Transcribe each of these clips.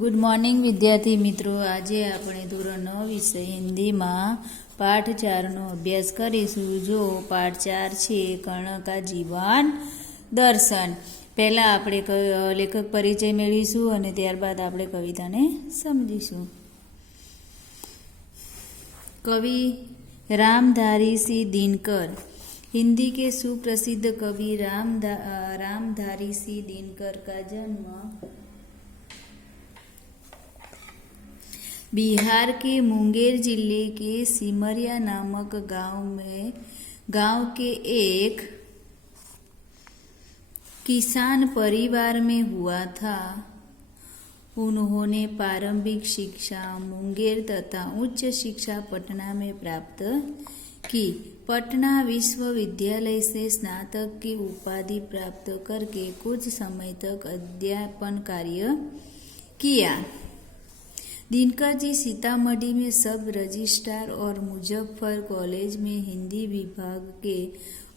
Good morning વિદ્યાર્થી મિત્રો, આજે આપણે ધોરણ 9 વિષય હિન્દીમાં પાઠ 4નો અભ્યાસ કરીશું. જો પાઠ 4 છે કર્ણ કા જીવન દર્શન. પહેલાં આપણે લેખક પરિચય મેળવીશું અને ત્યારબાદ આપણે કવિતાને સમજીશું. कवि रामधारी सिंह दिनकर. हिंदी के सुप्रसिद्ध कवि रामधारी सिंह दिनकर का जन्म बिहार के मुंगेर जिले के सिमरिया नामक गांव के एक किसान परिवार में हुआ था. उन्होंने प्रारंभिक शिक्षा मुंगेर तथा उच्च शिक्षा पटना में प्राप्त की. पटना विश्वविद्यालय से स्नातक की उपाधि प्राप्त करके कुछ समय तक अध्यापन कार्य किया. दिनकर जी सीतामढ़ी में सब रजिस्ट्रार और मुजफ्फर कॉलेज में हिंदी विभाग के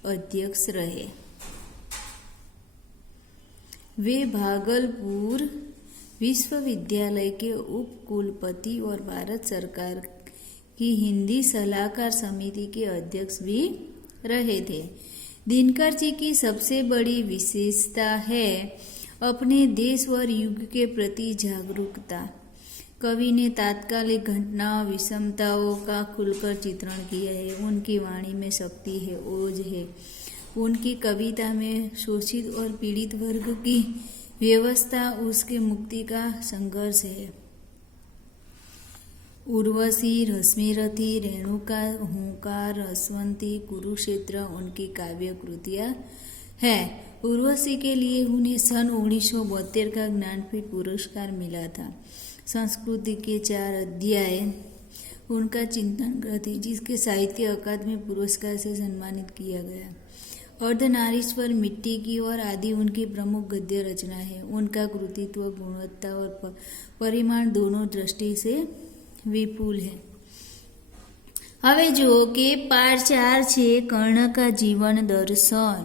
अध्यक्ष रहे. वे भागलपुर विश्वविद्यालय के उप कुलपति और भारत सरकार की हिंदी सलाहकार समिति के अध्यक्ष भी रहे थे. दिनकर जी की सबसे बड़ी विशेषता है अपने देश और युग के प्रति जागरूकता. कवि ने तात्कालिक घटनाओं विषमताओं का खुलकर चित्रण किया है. उनकी वाणी में शक्ति है, ओज है. उनकी कविता में शोषित और पीड़ित वर्ग की व्यवस्था उसके मुक्ति का संघर्ष है. उर्वशी, रश्मिरथी, रेणुका, हुंकार, रसवंती, कुरुक्षेत्र उनकी काव्य कृतियाँ है. उर्वशी के लिए उन्हें सन 1972 का ज्ञानपीठ पुरस्कार मिला था. संस्कृति के 4 अध्याय उनका चिंतन ग्रंथ, जिसके साहित्य अकादमी पुरस्कार से सम्मानित किया गया. अर्धनारीश्वर, मिट्टी की और आदि उनकी प्रमुख गद्य रचना है. उनका कृतित्व गुणवत्ता और परिमाण दोनों दृष्टि से विपुल है. હવે જુઓ કે પાઠ 4 છે કર્ણ કા જીવન દર્શન.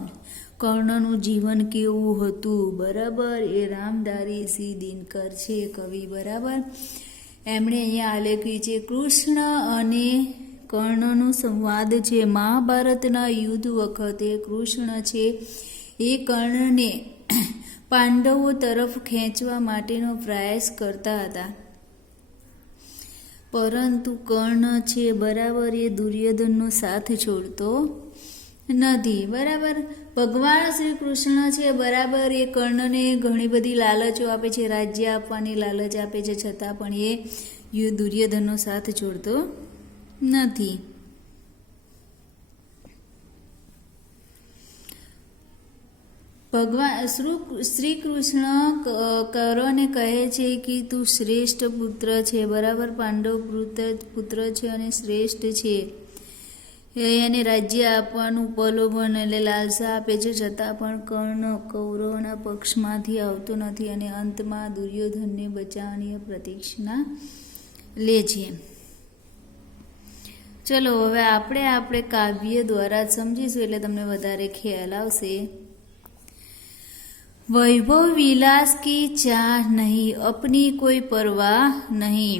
કર્ણનું જીવન કેવું હતું, બરાબર? એ રામધારી સિંહ દિનકર છે કવિ, બરાબર. એમણે અહીંયા આલેખ્યું છે કૃષ્ણ અને કર્ણનો સંવાદ છે. મહાભારતના યુદ્ધ વખતે કૃષ્ણ છે એ કર્ણને પાંડવો તરફ ખેંચવા માટેનો પ્રયાસ કરતા હતા, પરંતુ કર્ણ છે બરાબર એ દુર્યોધનનો સાથ છોડતો નથી, બરાબર. ભગવાન શ્રી કૃષ્ણ છે બરાબર એ કર્ણને ઘણી બધી લાલચો આપે છે, રાજ્ય આપવાની લાલચ આપે છે, છતાં પણ એ દુર્યોધનનો સાથ છોડતો નથી. ભગવાન શ્રી કૃષ્ણ કર્ણને કહે છે કે તું શ્રેષ્ઠ પુત્ર છે, બરાબર. પાંડવ પુત્ર છે અને શ્રેષ્ઠ છે. એને રાજ્ય આપવાનું પ્રલોભન એટલે લાલસા આપે છે, છતાં પણ કર્ણ કૌરવના પક્ષમાંથી આવતો નથી અને અંતમાં દુર્યોધનને બચાવવાની પ્રતીક્ષા લે છે. ચલો હવે આપણે કાવ્ય દ્વારા જ સમજીશું એટલે તમને વધારે ખ્યાલ આવશે. वैभव विलास की चाह नहीं, अपनी कोई परवाह नहीं.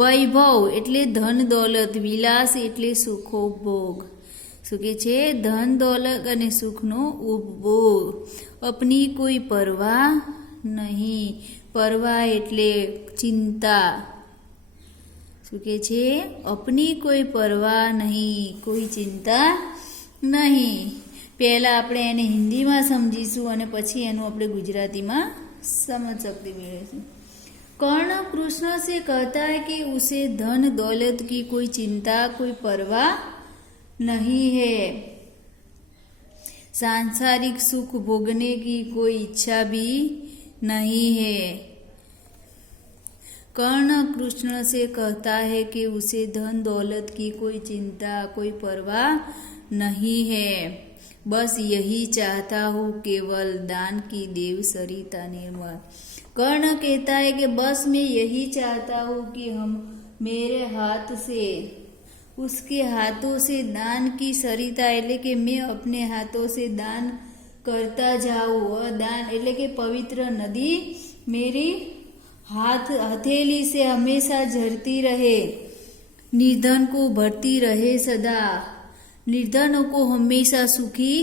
વૈભવ એટલે ધન દોલત, વિલાસ એટલે સુખોપભોગ. શું કે છે? ધન દોલત અને સુખનો ઉપભોગ. અપની કોઈ પરવાહ નહીં. પરવાહ એટલે ચિંતા. શું કે છે? અપની કોઈ પરવાહ નહીં, કોઈ ચિંતા નહીં. પહેલાં આપણે એને હિન્દીમાં સમજીશું અને પછી એનું આપણે ગુજરાતીમાં સમજ શક્તિ મેળવીશું. कर्ण कृष्ण से कहता है कि उसे धन दौलत की कोई चिंता, कोई परवाह नहीं है. सांसारिक सुख भोगने की कोई इच्छा भी नहीं है. कर्ण कृष्ण से कहता है कि उसे धन दौलत की कोई चिंता, कोई परवाह नहीं है. बस यही चाहता हूँ केवल दान की देव सरिता निर्मल. कर्ण कहता है कि बस मैं यही चाहता हूँ कि हम मेरे हाथ से उसके हाथों से दान की सरिता એટલે કે मैं अपने हाथों से दान करता जाऊँ. दान એટલે કે પવિત્ર નદી मेरी हथेली से हमेशा झरती रहे, निर्धन को भरती रहे सदा, निर्धनों को हमेशा सुखी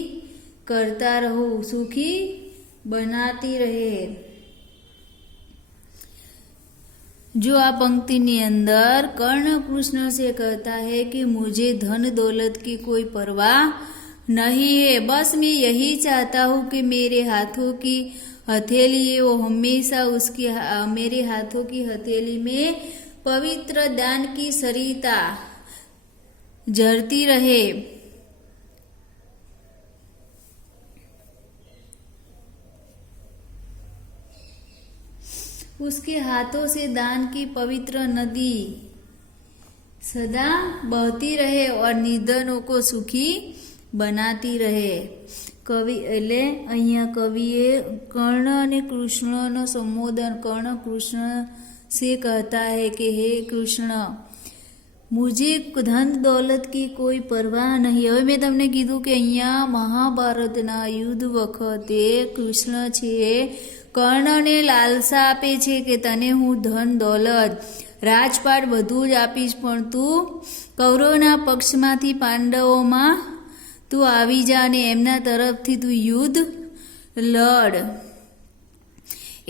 करता रहो, सुखी बनाती रहे। जो आ पंक्ति ની અંદર કર્ણ કૃષ્ણ से कहता है कि मुझे धन दौलत की कोई परवाह नहीं है, बस मैं यही चाहता हूँ कि मेरे हाथों की हथेली है वो हमेशा उसकी मेरे हाथों की हथेली में पवित्र दान की सरिता झरती रहे। उसके हाथों से दान की पवित्र नदी सदा बहती रहे और निर्धनों को सुखी बनाती रहे। कवि એટલે અહીંયા कविए कर्ण અને કૃષ્ણનો સંબોધન कर्ण कृष्ण से कहता है कि हे कृष्ण मुझे धन दौलत की कोई परवाह नहीं। હવે મેં તમને કીધું કે અહીંયા મહાભારતના યુદ્ધ વખતે કૃષ્ણ છે કર્ણને લાલસા આપે છે કે તને હું ધન દौलत રાજપાટ બધું જ આપીશ, પણ તું કૌરવના પક્ષમાંથી પાંડવોમાં તું આવી જા અને એમના તરફથી તું યુદ્ધ લડ।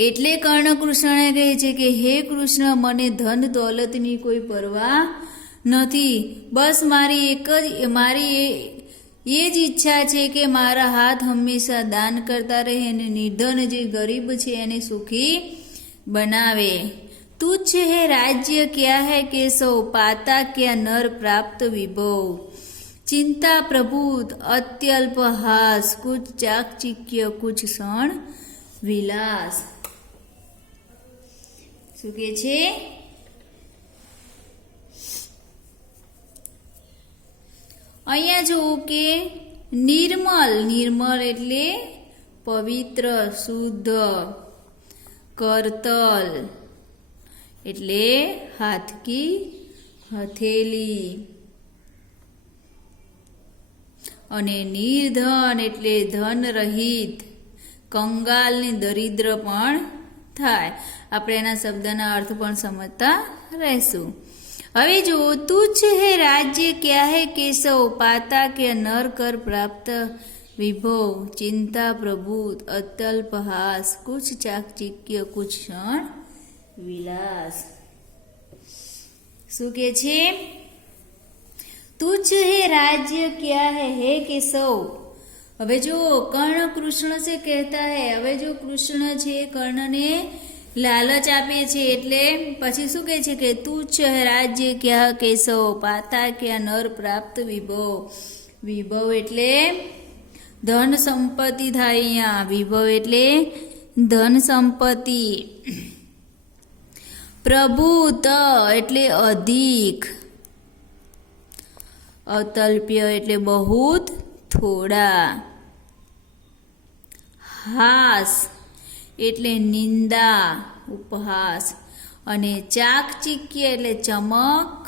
એટલે કર્ણ કૃષ્ણને કહે છે કે હે કૃષ્ણ મને ધન દौलतની કોઈ પરવા નથી, બસ મારી એ જ ઈચ્છા છે કે મારા હાથ હંમેશા દાન કરતા રહે અને નિર્ધન જે ગરીબ છે એને સુખી બનાવે। तुच्छ है राज्य क्या है केशव, पाता क्या नर प्राप्त विभव, चिंता प्रभुत अत्यल्प हास, कुछ चाकचिक्य कुछ क्षण विलास। શું કે છે? અહીંયા જુઓ કે નિર્મલ, નિર્મલ એટલે પવિત્ર શુદ્ધ, કરતલ એટલે હાથ કી હથેલી, અને નિર્ધન એટલે ધન રહિત, કંગાલ ને દરિદ્ર પણ થાય। આપણે એના શબ્દના અર્થ પણ સમજતા રહેશું। હવે જો તુચ્છ હે રાજ્ય क्या है केशव, पाता के नर कर प्राप्त विभव, चिंता प्रभुत अत्यल्प हास, कुछ चाकचिक्य कुछ क्षण विलास। શું કે છે? तुच्छ है राज्य क्या है हे केशव। હવે જો કર્ણ કૃષ્ણ से कहता है, હવે જો કૃષ્ણ છે કર્ણને લાલચ આપે છે એટલે પછી શું કહે છે કે તુચ્છ રાજ્ય ક્યા કેશવ, પાતા ક્યા નર પ્રાપ્ત વિભવ। વિભવ એટલે ધન સંપત્તિ થાય અહીંયા, વિભવ એટલે ધન સંપત્તિ। પ્રભુત એટલે અધિક, અતલ્પ્ય એટલે બહુત થોડા, હાસ એટલે નિંદા ઉપહાસ, અને ચાકચિક્ય એટલે ચમક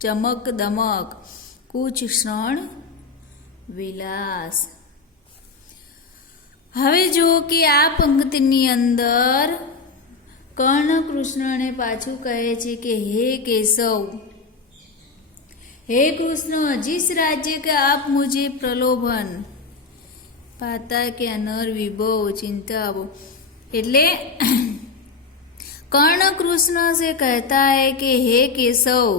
ચમક દમક, કુછ ક્ષણ વિલાસ। હવે જો કે આ પંક્તિની અંદર કર્ણ કૃષ્ણને પાછું કહે છે કે હે કેશવ, हे कृष्ण जिस राज्य का आप मुझे प्रलोभन पाता के अनर विभव चिंता એટલે कर्ण कृष्ण से कहता है कि हे केशव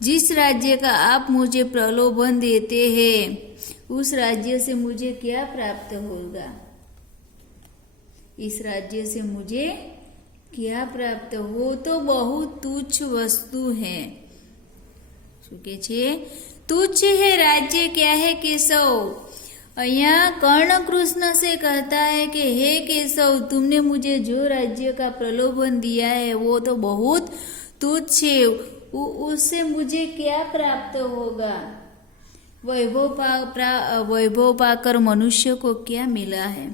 जिस राज्य का आप मुझे प्रलोभन देते हैं उस राज्य से मुझे क्या प्राप्त होगा, इस राज्य से मुझे क्या प्राप्त हो तो बहुत तुच्छ वस्तु है। શું કે છે? तुच्छ है राज्य क्या है केशव। અહીંયા कर्ण कृष्ण से कहता है कि हे केशव तुमने मुझे जो राज्य का प्रलोभन दिया है वो तो बहुत तुच्छ है, उससे मुझे क्या प्राप्त होगा, वैभव पाकर मनुष्य को क्या मिला है।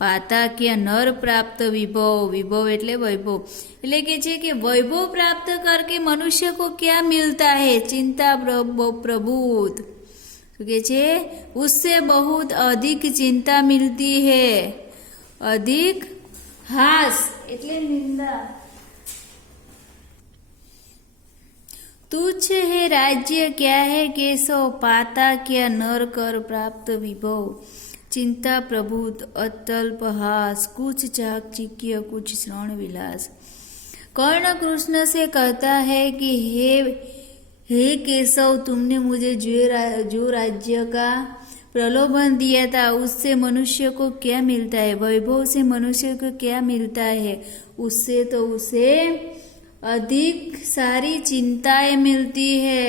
पाता क्या नर प्राप्त विभव, विभव એટલે વૈભવ એટલે કે છે કે વૈભવ પ્રાપ્ત करके मनुष्य को क्या मिलता है, चिंता प्रभुत કે છે उससे बहुत अधिक चिंता मिलती है, अधिक हास એટલે નિંદા। तुच्छ है राज्य क्या है केशव, पाता क्या नर कर प्राप्त विभव। चिंता प्रभुत अत्यल्पहास, कुछ चाकचिक्य कुछ श्रवण विलास। कर्ण कृष्ण से कहता है कि हे केशव, तुमने मुझे जो राज्य का प्रलोभन दिया था उससे मनुष्य को क्या मिलता है, वैभव से मनुष्य को क्या मिलता है। उससे तो उसे अधिक सारी चिंताएं मिलती है,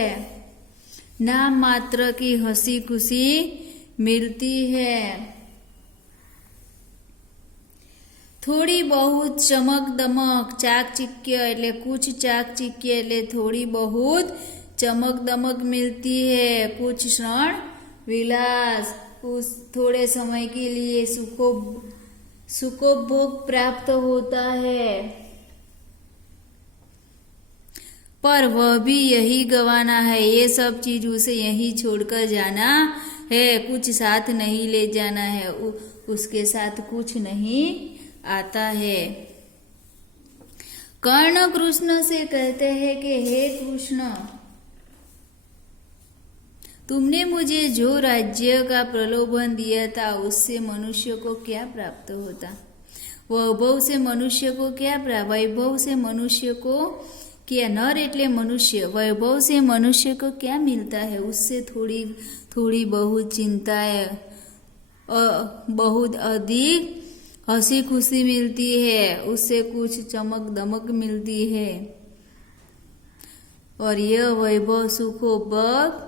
नाम मात्र की हंसी खुशी मिलती है। थोड़ी बहुत चमक दमक, चाकचिक्य એટલે कुछ चाकचिक्य એટલે थोड़ी बहुत चमक दमक मिलती है, कुछ क्षण विलास, उस थोड़े समय के लिए सुखोपभोग प्राप्त होता है, पर वह भी यही गवाना है। ये सब चीज उसे यही छोड़कर जाना है, कुछ साथ नहीं ले जाना है, उसके साथ कुछ नहीं आता है। कर्ण कृष्ण से कहते हैं कि हे कृष्ण, तुमने मुझे जो राज्य का प्रलोभन दिया था उससे मनुष्य को क्या प्राप्त होता, वैभव से मनुष्य को क्या प्राप्त, वैभव से मनुष्य को क्या, नर એટલે मनुष्य, वैभव से मनुष्य को क्या मिलता है। उससे थोड़ी बहुत चिंताएं, बहुत अधिक हंसी खुशी मिलती है, उससे कुछ चमक दमक मिलती है, और यह वैभव सुखोपभोग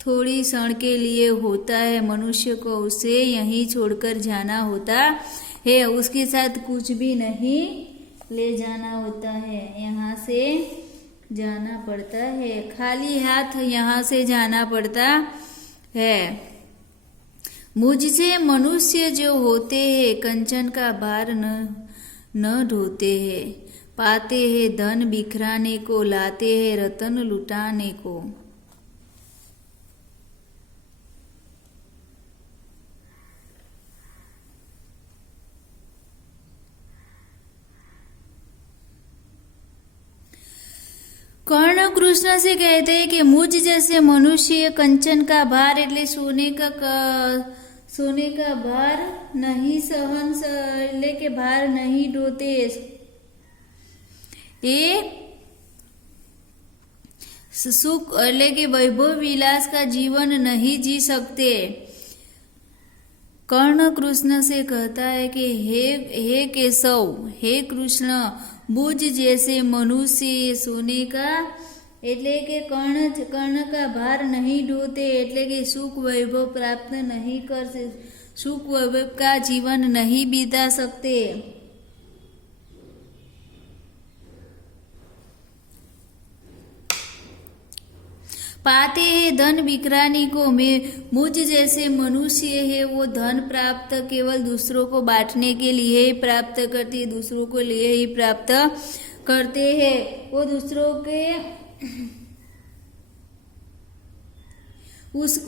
थोड़ी क्षण के लिए होता है, मनुष्य को उसे यहीं छोड़कर जाना होता है, उसके साथ कुछ भी नहीं ले जाना होता है, यहाँ से जाना पड़ता है, खाली हाथ यहाँ से जाना पड़ता है। मुझसे मनुष्य जो होते हैं कंचन का भार न ढोते हैं, पाते हैं धन बिखराने को, लाते हैं रतन लुटाने को। कर्ण कृष्ण से कहते हैं कि मुझ जैसे मनुष्य कंचन का भार એટલે सोने का भार नहीं सहन એટલે કે भार नहीं ढोते, ये सुख એટલે કે वैभव विलास का जीवन नहीं जी सकते। कर्ण कृष्ण से कहता है कि हे केशव, हे कृष्ण, मुझ जैसे मनुष्य सोने का એટલે કે कर्ण का भार नहीं ढोते, એટલે કે सुख वैभव प्राप्त नहीं कर, सुख वैभव का जीवन नहीं बिता सकते। पाते हैं धन बिखराने को, मुझ जैसे मनुष्य है वो धन प्राप्त केवल दूसरों को बांटने के लिए ही प्राप्त करती है, दूसरों को लिए ही प्राप्त करते हैं, वो दूसरों के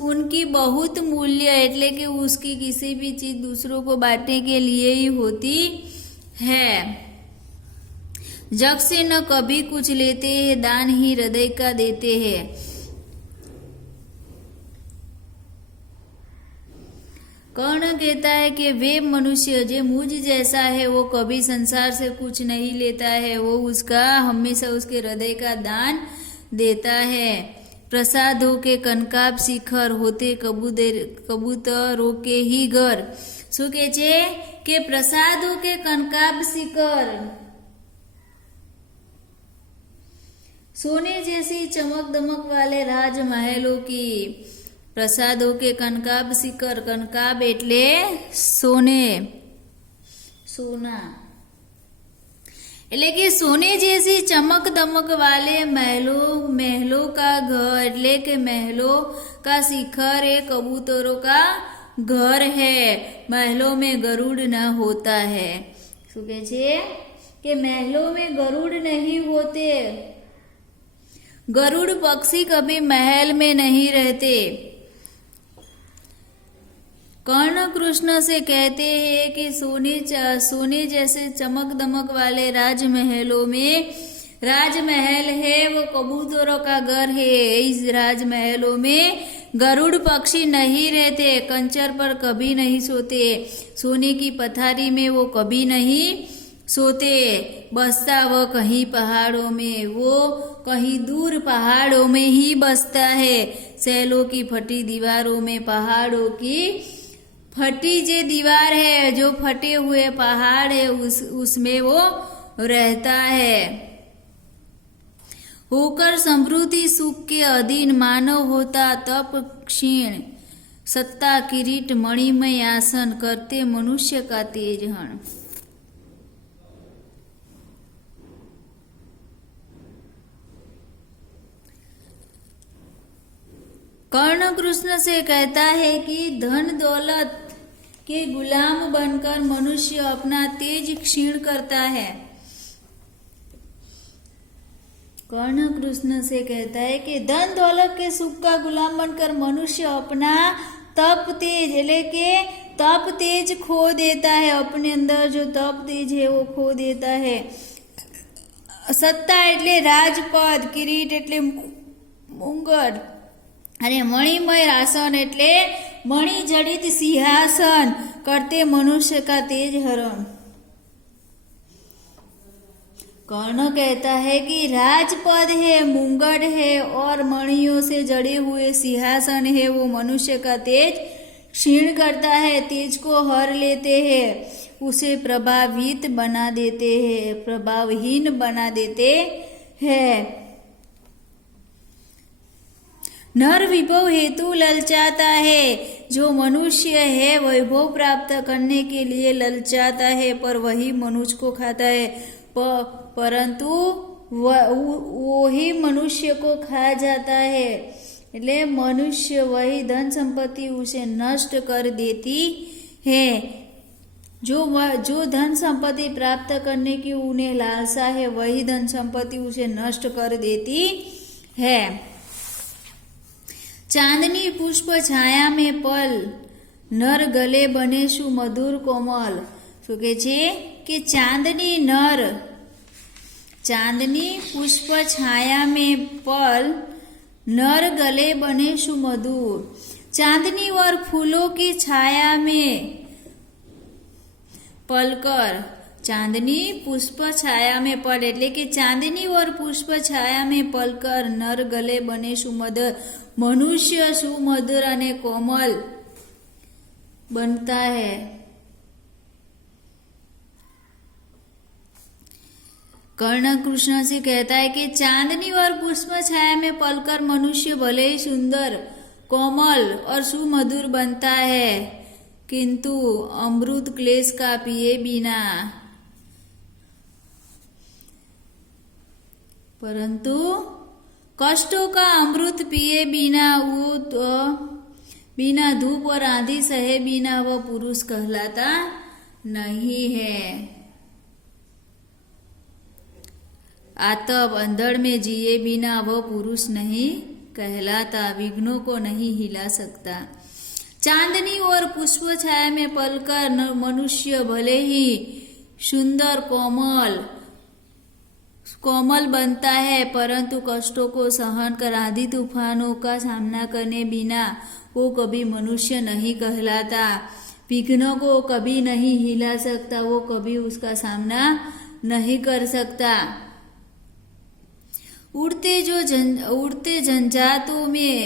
उनकी बहुत मूल्य એટલે કે उसकी किसी भी चीज दूसरों को बांटने के लिए ही होती है। जग से न कभी कुछ लेते हैं, दान ही हृदय का देते हैं। कर्ण कहता है कि वे मनुष्य जो मुझ जैसा है वो कभी संसार से कुछ नहीं लेता है, वो उसका हमेशा उसके हृदय का दान देता है। प्रसादों के कनकाब शिखर होते कबूतरों के ही घर। શું કહે છે કે પ્રસાદો કે કનકાબ शिखर, सोने जैसी चमक दमक वाले राजमहलों की, प्रसादों के कनकाब शिखर, कनकाब એટલે सोने, सोना એટલે કે सोने जैसी चमक दमक वाले महलों का घर એટલે કે महलों का शिखर है, कबूतरों का घर है। महलों में गरुड़ न होता है। શું કહે છે કે महलों में गरुड़ नहीं होते, गरुड़ पक्षी कभी महल में नहीं रहते। कर्ण कृष्ण से कहते हैं कि सोने जैसे चमक दमक वाले राजमहलों में राजमहल है वो कबूतरों का घर है। इस राजमहलों में गरुड़ पक्षी नहीं रहते, कंचर पर कभी नहीं सोते, सोने की पथारी में वो कभी नहीं सोते। बसता वो कहीं पहाड़ों में, वो कहीं दूर पहाड़ों में ही बसता है। सैलों की फटी दीवारों में, पहाड़ों की फटी जो दीवार है, जो फटे हुए पहाड़ है उसमें वो रहता है। होकर समृद्धि सुख के अधीन मानव होता तप क्षीण, सत्ता किरीट मणिमय आसन करते मनुष्य का तेज हण। कर्ण कृष्ण से कहता है कि धन दौलत के गुलाम बनकर मनुष्य अपना तेज क्षीण करता है। कर्ण कृष्ण से कहता है कि धन दौलत के सुख का गुलाम बनकर मनुष्य अपना तप तेज तप तेज खो देता है। अपने अंदर जो तप तेज है वो खो देता है। सत्ता એટલે રાજપદ, કિરીટ એટલે મુંગટ અને મણિમય આસન એટલે मणि जड़ित सिंहासन करते मनुष्य का तेज हरण। कर्ण कहता है कि राजपद है, मुंगट है और मणियों से जड़े हुए सिंहासन है, वो मनुष्य का तेज क्षीण करता है, तेज को हर लेते हैं, उसे प्रभावित बना देते हैं, प्रभावहीन बना देते हैं। नर विभव हेतु ललचाता है। जो मनुष्य है वैभव प्राप्त करने के लिए ललचाता है, पर वही मनुष्य को खाता है, परंतु वही मनुष्य को खा जाता है। એટલે मनुष्य वही धन संपत्ति उसे नष्ट कर देती है। जो धन संपत्ति प्राप्त करने की उन्हें लालसा है, वही धन संपत्ति उसे नष्ट कर देती है। चांदनी पुष्प छाया में पल, नर गले बने शु मधुर कोमल। શું કહે છે કે चांदनी पुष्प छाया में पल, नर गले बने शु मधुर। चांदनी और फूलों की छाया में पलकर, चांदनी पुष्प छाया में पल એટલે કે चांदनी और पुष्प छाया में पलकर नर गले बने सुमधुर, मनुष्य सुमधुर અને कोमल बनता है। कर्ण कृष्ण से कहता है कि चांदनी और पुष्प छाया में पलकर मनुष्य भले ही सुंदर, कोमल और सुमधुर बनता है, किंतु अमृत क्लेश का पिए बिना, परंतु कष्टों का अमृत पिए बिना, वो तो बिना धूप और आंधी सहे बिना वह पुरुष कहलाता नहीं है। आतप अंधड़ में जिए बिना वह पुरुष नहीं कहलाता, विघ्नों को नहीं हिला सकता। चांदनी और पुष्प छाया में पलकर मनुष्य भले ही सुंदर कोमल बनता है, परंतु कष्टों को सहन कर आंधी तूफानों का सामना करने बिना वो कभी मनुष्य नहीं कहलाता। विघ्नों को कभी नहीं हिला सकता, वो कभी उसका सामना नहीं कर सकता। उड़ते झंझातों में,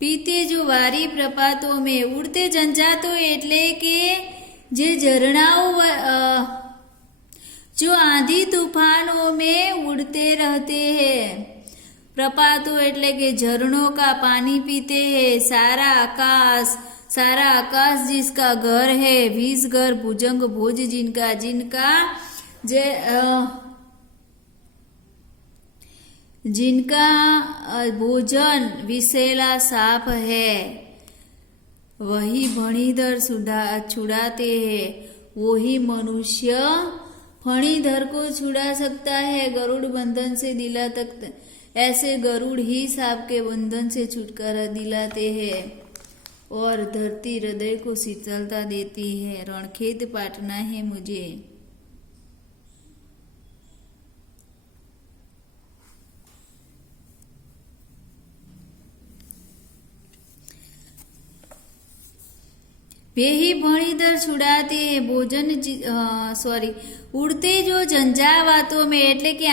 पीते जो वारी प्रपातों में। उड़ते झंझातों એટલે કે જે ઝરણાઓ जो आंधी तूफानों में उड़ते रहते हैं। प्रपातों એટલે કે झरनों का पानी पीते हैं। सारा आकाश जिसका घर है, विष घर भुजंग भोज जिनका भोजन विषैला साफ है, वही फणीधर छुड़ाते हैं। वही मनुष्य फणीधर को छुड़ा सकता है गरुड़ बंधन से दिला तक। ऐसे गरुड़ ही सांप के बंधन से छुटकारा दिलाते हैं। और धरती हृदय को शीतलता देती है। रणखेत पाटना है मुझे। वे ही भणिधर छुड़ाते हैं भोजन उड़ते जो झंझावातों में, એટલે કે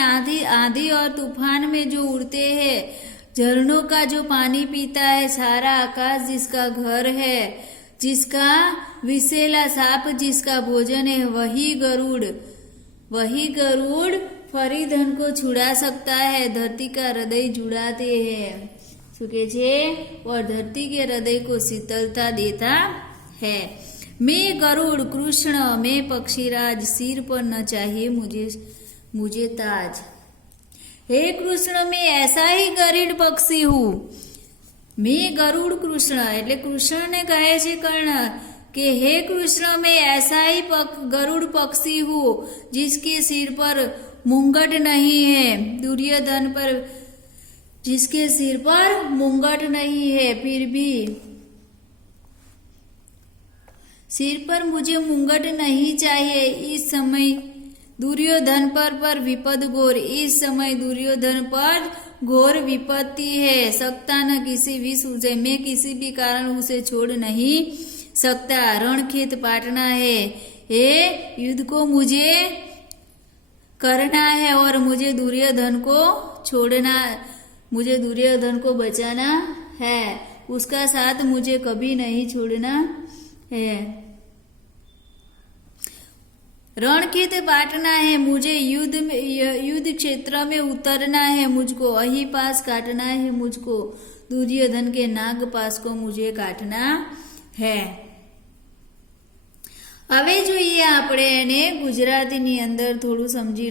आंधी और तूफान में जो उड़ते हैं, झरनों का जो पानी पीता है, सारा आकाश जिसका घर है, जिसका विषैला साप जिसका भोजन है, वही गरुड़ फरीधन को छुड़ा सकता है। धरती का हृदय जुड़ाते हैं सुके छे और धरती के हृदय को शीतलता देता है। मैं गरुड़ कृष्ण, मैं पक्षीराज, सिर पर न चाहिए मुझे ताज। हे कृष्ण, मैं ऐसा ही गरुड़ पक्षी हूँ। मैं गरुड़ कृष्ण એટલે કૃષ્ણને કહે છે કર્ણ કે હે કૃષ્ણ, मैं ऐसा ही गरुड़ पक्षी हूँ जिसके सिर पर मुंगट नहीं है। दुर्योधन पर जिसके सिर पर मुंगट नहीं है, फिर भी सिर पर मुझे मुंगट नहीं चाहिए। इस समय दुर्योधन पर विपद घोर, इस समय दुर्योधन पर घोर विपत्ति है। सकता न किसी भी सूझे, मैं किसी भी कारण उसे छोड़ नहीं सकता। रणखेत पाटना है, ये युद्ध को मुझे करना है और मुझे दुर्योधन को बचाना है। उसका साथ मुझे कभी नहीं छोड़ना है। रणखेत पाटना है मुझे, युद्ध क्षेत्र में उतरना है मुझको, अही पास काटना है मुझको, दुर्योधन के नाग पास को मुझे काटना है। હવે જોઈએ આપણે એને ગુજરાતીની અંદર થોડું સમજી લઈએ।